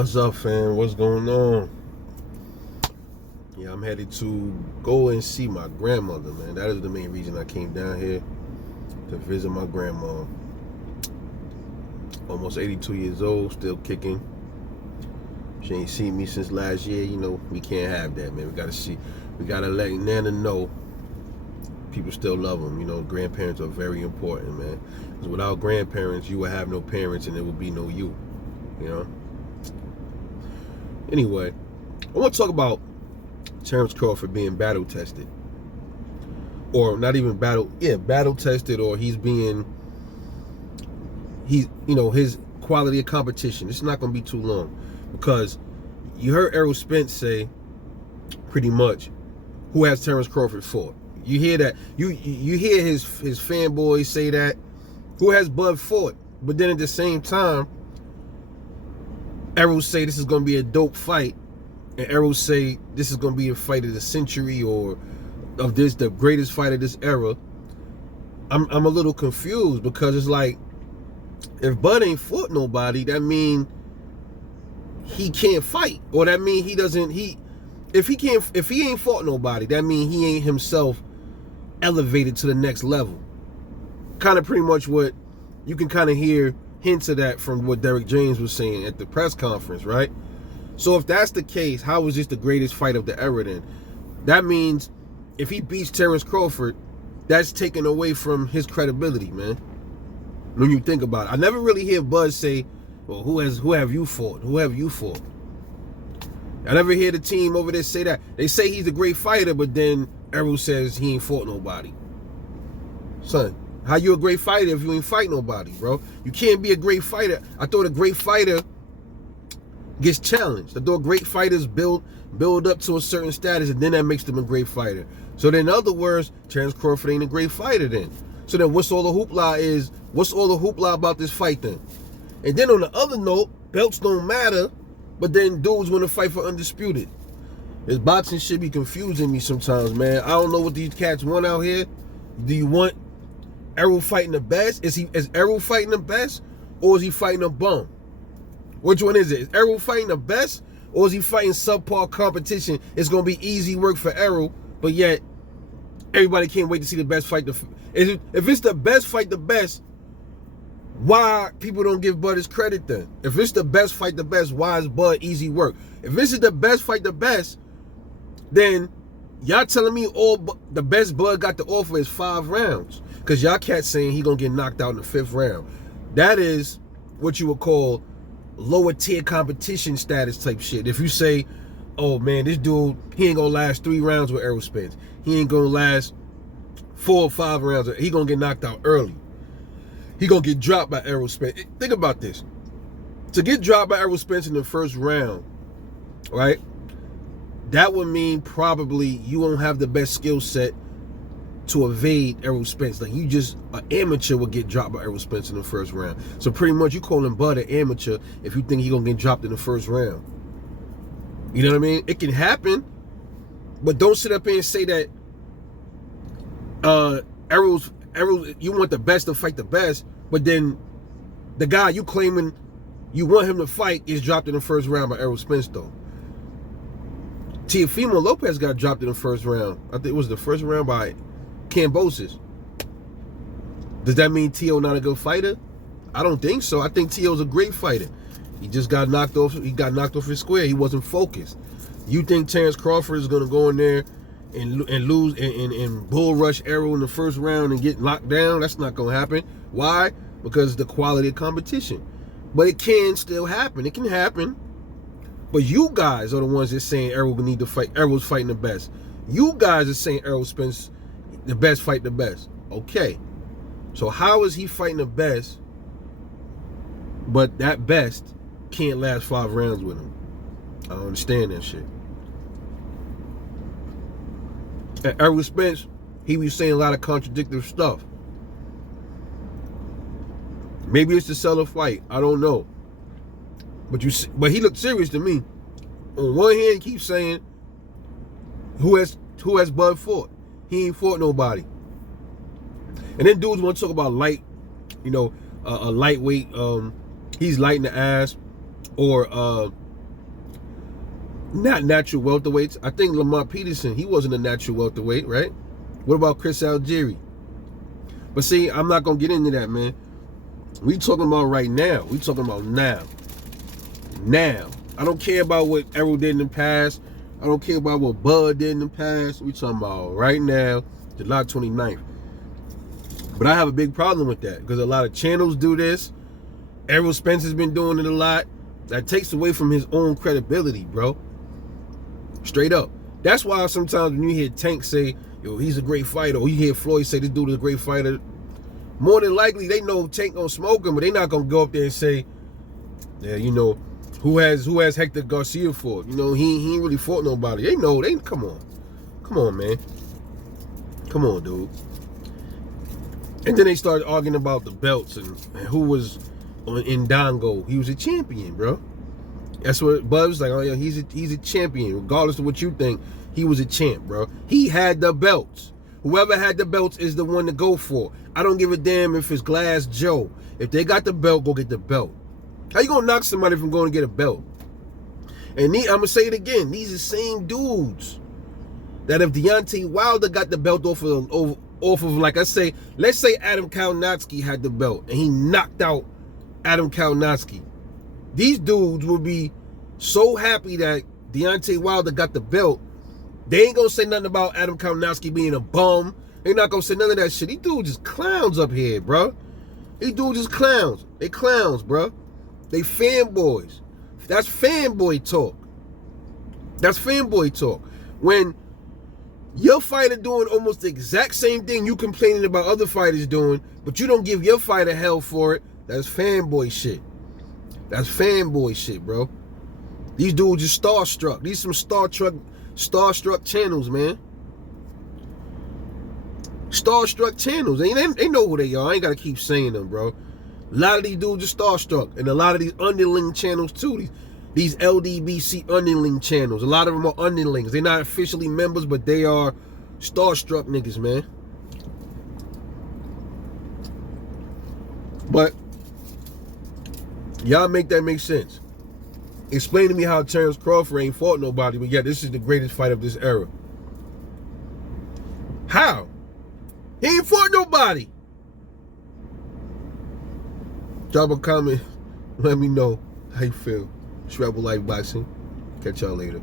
What's up, fam? What's going on? Yeah, I'm headed to go and see my grandmother, man. That is the main reason I came down here, to visit my grandma. Almost 82 years old, still kicking. She ain't seen me since last year. You know, we can't have that, man. We gotta let Nana know people still love them. You know, grandparents are very important, man. Because without grandparents, you would have no parents and there would be no you, you know? Anyway, I want to talk about Terence Crawford being battle tested. Or not even battle tested, or his quality of competition. It's not going to be too long. Because you heard Errol Spence say, pretty much, who has Terence Crawford fought? You hear that. You hear his fanboys say that. Who has Bud fought? But then at the same time, Errol say this is going to be a dope fight. And Errol say this is going to be a fight of the century, or of the greatest fight of this era. I'm a little confused, because it's like, if Bud ain't fought nobody, that mean he can't fight. Or that mean if he ain't fought nobody, that mean he ain't himself elevated to the next level. Kind of pretty much what you can kind of hear hints of that from what Derrick James was saying at the press conference, right? So if that's the case, how is this the greatest fight of the era then? That means if he beats Terence Crawford, that's taken away from his credibility, man. When you think about it. I never really hear Buzz say, well, who have you fought? Who have you fought? I never hear the team over there say that. They say he's a great fighter, but then Errol says he ain't fought nobody. Son, how you a great fighter if you ain't fight nobody, bro? You can't be a great fighter. I thought a great fighter gets challenged. I thought great fighters build up to a certain status, and then that makes them a great fighter. So then, in other words, Terence Crawford ain't a great fighter then. So then what's all the hoopla is? What's all the hoopla about this fight then? And then on the other note, belts don't matter, but then dudes want to fight for undisputed. This boxing shit be confusing me sometimes, man. I don't know what these cats want out here. Do you want Errol fighting the best? Is Errol fighting the best, or is he fighting a bum? Which one is it? Is Errol fighting the best, or is he fighting subpar competition? It's going to be easy work for Errol, but yet everybody can't wait to see the best fight. If it's the best fight the best, why people don't give Bud his credit then? If it's the best fight the best, why is Bud easy work? If this is the best fight the best, then y'all telling me all the best Bud got to offer is 5 rounds. Because y'all cats saying he going to get knocked out in the 5th round. That is what you would call lower tier competition status type shit. If you say, oh man, this dude, he ain't going to last 3 rounds with Errol Spence. He ain't going to last 4 or 5 rounds. He going to get knocked out early. He going to get dropped by Errol Spence. Think about this. To get dropped by Errol Spence in the 1st round, right? That would mean probably you won't have the best skill set to evade Errol Spence. Like, you just, an amateur would get dropped by Errol Spence in the 1st round. So pretty much you calling Bud an amateur if you think he's going to get dropped in the 1st round. You know what I mean? It can happen, but don't sit up here and say that Errol, you want the best to fight the best, but then the guy you claiming you want him to fight is dropped in the 1st round by Errol Spence, though. Teofimo Lopez got dropped in the 1st round. I think it was the 1st round by Cambosis. Does that mean Tio not a good fighter? I don't think so. I think Tio's a great fighter. He just got knocked off. He got knocked off his square. He wasn't focused. You think Terence Crawford is going to go in there and lose and bull rush Errol in the 1st round and get locked down? That's not going to happen. Why? Because of the quality of competition. But it can still happen. It can happen. But you guys are the ones that saying Errol will need to fight. Errol's fighting the best. You guys are saying Errol Spence the best fight the best. Okay. So how is he fighting the best, but that best can't last 5 rounds with him? I don't understand that shit. And Errol Spence, he was saying a lot of contradictory stuff. Maybe it's to sell a fight. I don't know. But he looked serious to me. On one hand, he keeps saying, who has Bud fought? He ain't fought nobody. And then dudes want to talk about light, a lightweight, he's light in the ass, or not natural welterweights. I think Lamont Peterson, he wasn't a natural welterweight, right? What about Chris Algieri? But see, I'm not gonna get into that, man. We talking about right now. We talking about now. Now. I don't care about what Errol did in the past. I don't care about what Bud did in the past. We talking about right now, July 29th. But I have a big problem with that because a lot of channels do this. Errol Spencer's been doing it a lot. That takes away from his own credibility, bro. Straight up. That's why sometimes when you hear Tank say, yo, he's a great fighter, or you hear Floyd say this dude is a great fighter, more than likely they know Tank gonna smoke him, but they not gonna go up there and say, yeah, you know, who has Hector Garcia fought? You know, he ain't really fought nobody. They know, come on, man. Come on, dude. And then they started arguing about the belts and who was in Dongo. He was a champion, bro. That's what Bud was like. Oh yeah, he's a champion. Regardless of what you think, he was a champ, bro. He had the belts. Whoever had the belts is the one to go for. I don't give a damn if it's Glass Joe. If they got the belt, go get the belt. How you gonna knock somebody from going to get a belt? And I'm gonna say it again. These are the same dudes that if Deontay Wilder got the belt off of, like I say, let's say Adam Kalinowski had the belt and he knocked out Adam Kalinowski. These dudes would be so happy that Deontay Wilder got the belt. They ain't gonna say nothing about Adam Kalinowski being a bum. They not gonna say none of that shit. These dudes just clowns up here, bro. These dudes just clowns. They clowns, bro. They fanboys. That's fanboy talk. That's fanboy talk. When your fighter doing almost the exact same thing you complaining about other fighters doing, but you don't give your fighter hell for it, that's fanboy shit. That's fanboy shit, bro. These dudes just starstruck. These some starstruck channels, man. Starstruck channels. They know who they are. I ain't gotta keep saying them, bro. A lot of these dudes are starstruck. And a lot of these underling channels too. These LDBC underling channels. A lot of them are underlings. They're not officially members, but they are starstruck niggas, man. But y'all make that make sense. Explain to me how Terence Crawford ain't fought nobody, but yet this is the greatest fight of this era. How? He ain't fought nobody. Drop a comment. Let me know how you feel. It's Rebel Life Boxing. Catch y'all later.